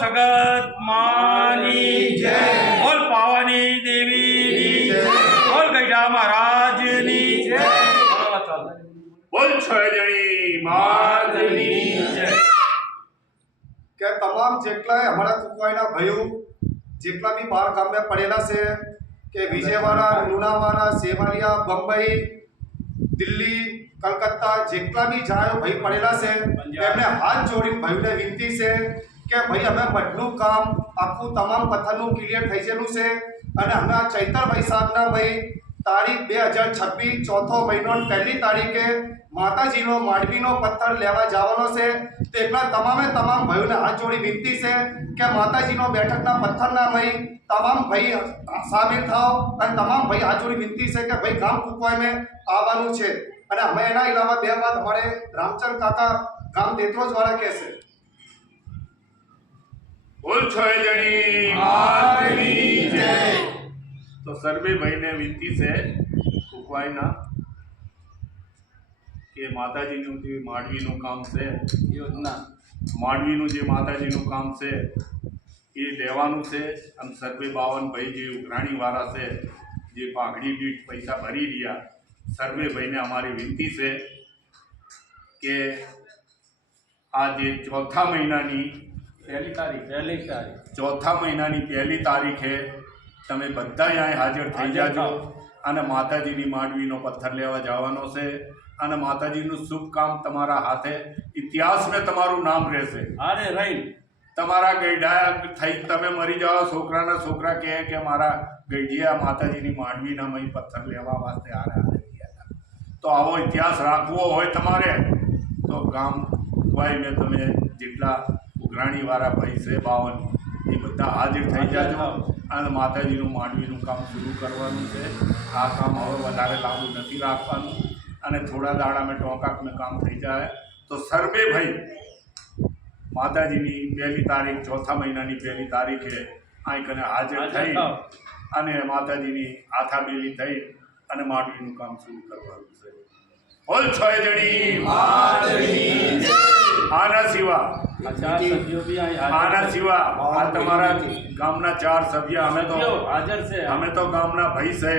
સગત માની જય, બોલ પાવાની દેવીની જય, બોલ ગઈઢા મહારાજની જય, બોલ છોડણી માતની જય। કે તમામ જેટલા અમારા કુકવાઈના ભાઈઓ જેટલા બી બહાર ગામમાં પડેલા છે કે વિજયવાડા, લુણાવાડા, સેવાલિયા, બંબઈ, દિલ્હી, કલકત્તા જેટલા બી જાયો ભાઈ પડેલા છે એમને હાથ જોડીને ભાઈઓને વિનંતી છે કે ભાઈ અમે બધું કામ આખું તમામ પથ્થરનું ક્લિયર થઈ ગયેલું છે અને અમે આ ચૈત્ર વૈશાખના ભાઈ તારીખ 2026 ચોથો મહિનો 1લી તારીખે માતાજીનો માંડવીનો પથ્થર લેવા જવાનો છે। તો એટલા તમામ ભાઈઓને હાથ જોડી વિનંતી છે કે માતાજીનો બેઠકના પથ્થરના ભાઈ તમામ ભાઈ સામેલ થાઓ અને તમામ ભાઈ હાથ જોડી વિનંતી છે કે ભાઈ ગામ કુકવાઈમાં આવવાનું છે। અને અમે એના અલાવા બે વાત અમારે રામચંદ કાકા ગામ દેત્રોજ વાળા કહેશે। બોલ છોડણી માતની જય। તો સર્વે ભાઈને વિનંતી છે કુકવાઈના કે માતાજીનું જે માંડવીનું કામ છે યોજના માંડવીનું જે માતાજીનું કામ છે એ લેવાનું છે અને સર્વે 52 ભાઈ જે ઉઘરાણીવાળા છે જે પાઘડી દીઠ પૈસા ભરી રહ્યા સર્વે ભાઈને અમારી વિનંતી છે કે આ જે ચોથા મહિનાની પહેલી તારીખે તમે બધા અહીંયા હાજર થઈ જાજો અને માતાજીની માંડવીનો પથ્થર લેવા જવાનો છે અને માતાજીનું શુભ કામ તમારા હાથે ઇતિહાસમાં તમારું નામ રહેશે। અરે રાઈટ તમારા ગઈઢા થઈ તમે મરી જાઓ છોકરાના છોકરા કહે કે મારા ગઈઢિયા માતાજીની માંડવીના મય પથ્થર લેવા વાસ્તે હારે ગયા હતા। તો આવો ઇતિહાસ રાખવો હોય તમારે તો ગામ કુકવાઈમાં તમે જેટલા ઉઘરાણીવાળા ભાઈ છે 52 એ બધા હાજર થઈ જાજો અને માતાજીનું માંડવીનું કામ શરૂ કરવાનું છે। આ કામ હવે વધારે લાંબુ નથી રાખવાનું અને થોડા દાડામાં ટોંકાકમાં કામ થઈ જાય તો સર્વે ભાઈ માતાજીની 1લી તારીખ ચોથા મહિનાની 1લી તારીખે અહીં કને હાજર થઈ અને માતાજીની હાથાબેલી થઈ અને માંડવીનું કામ શરૂ કરવાનું છે। બોલ છોડણી માતની જય। આના સિવા આ તમારા ગામના 4 સભ્ય અમે તો હાજર છે। અમે તો ગામના ભાઈ છે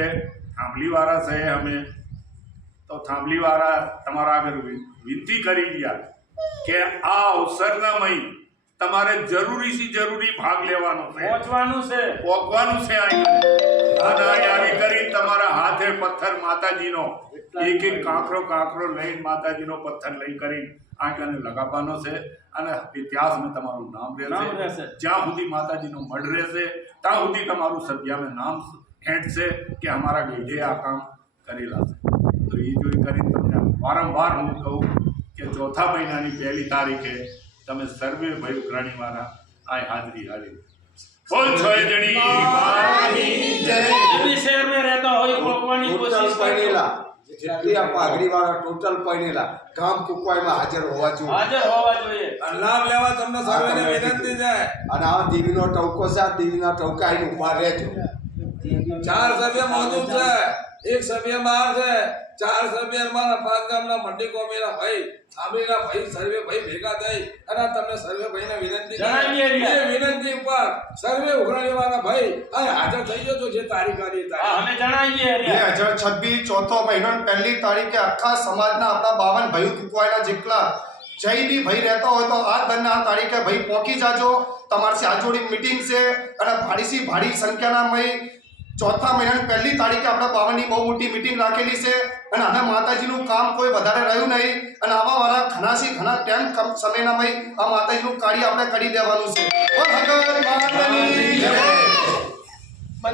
થાંભલીવાળા છે અમે તો થાંભલીવાળા તમારા આગળ વિનંતી કરી રહ્યા કે આ અવસરનામય તમારે જરૂરી ભાગ લેવાનો છે પહોંચવાનું છે અને કરી તમારા હાથે પથ્થર માતાજીનો એક કાંકરો લઈને માતાજીનો પથ્થર લઈ કરીને આંકને લગાવવાનો છે અને ઇતિહાસમાં તમારું નામ રહેશે। જ્યાં સુધી માતાજીનો મઢ રહેશે ત્યાં સુધી તમારું સભ્યમાં નામ ખેંચશે કે અમારા ગઈઢે આ કામ કરેલા છે। તો એ જોઈ કરીને તમને વારંવાર હું કહું કે ચોથા મહિનાની 1લી તારીખે તમે સર્વે ભાઈ ઉઘરાણીવાળા આ હાજરી હારી। બોલ છોડણી માતની જય। શહેરમાં રહેતા હોય કોકવાની કોશિશ કરેલા જેટલી આ પાઘડીવાળા ટોટલ પૈનેલા ગામ કુકવાઈમાં હાજર હોવા જોઈએ અને લાભ લેવા તમને સર્વેને વિનંતી છે। અને આ દેવીનો ટવકો છે આ દેવીના ટવકા અહીં ઉભા રહેજો। 4 સભ્ય મોજૂદ છે, 1 સભ્ય બહાર છે, 4 સભ્ય અમારા 5 ગામના મંડી કોમેના ભાઈ થાંભલીના ભાઈ સર્વે ભાઈ ભેગા થઈ અને તમને સર્વે ભાઈને વિનંતી વિનંતી ઉપર સર્વે ઉઘરાણીવાળા ભાઈ અહીં હાજર થઈ જજો જે તારીખ આવી અમે જણાવીએ 2026 ચોથો મહિનો 1લી તારીખે આખા સમાજના આપણા 52 ભાઈઓ કુકવાઈના જેટલા જય બી ભાઈ રહેતા હોય તો આ બંને આ તારીખે ભાઈ પહોંચી જાજો। તમારી આજોડી મીટિંગ છે અને ભારી સંખ્યાના ભાઈ ચોથા મહિનાની 1લી તારીખે આપણે 52ની બહુ મોટી મીટિંગ રાખેલી છે અને અમે માતાજીનું કામ કોઈ વધારે રહ્યું નહીં અને આવા વાળા ઘણા ટાઈમ સમયના ભાઈ આ માતાજીનું કાર્ય આપણે કરી દેવાનું છે।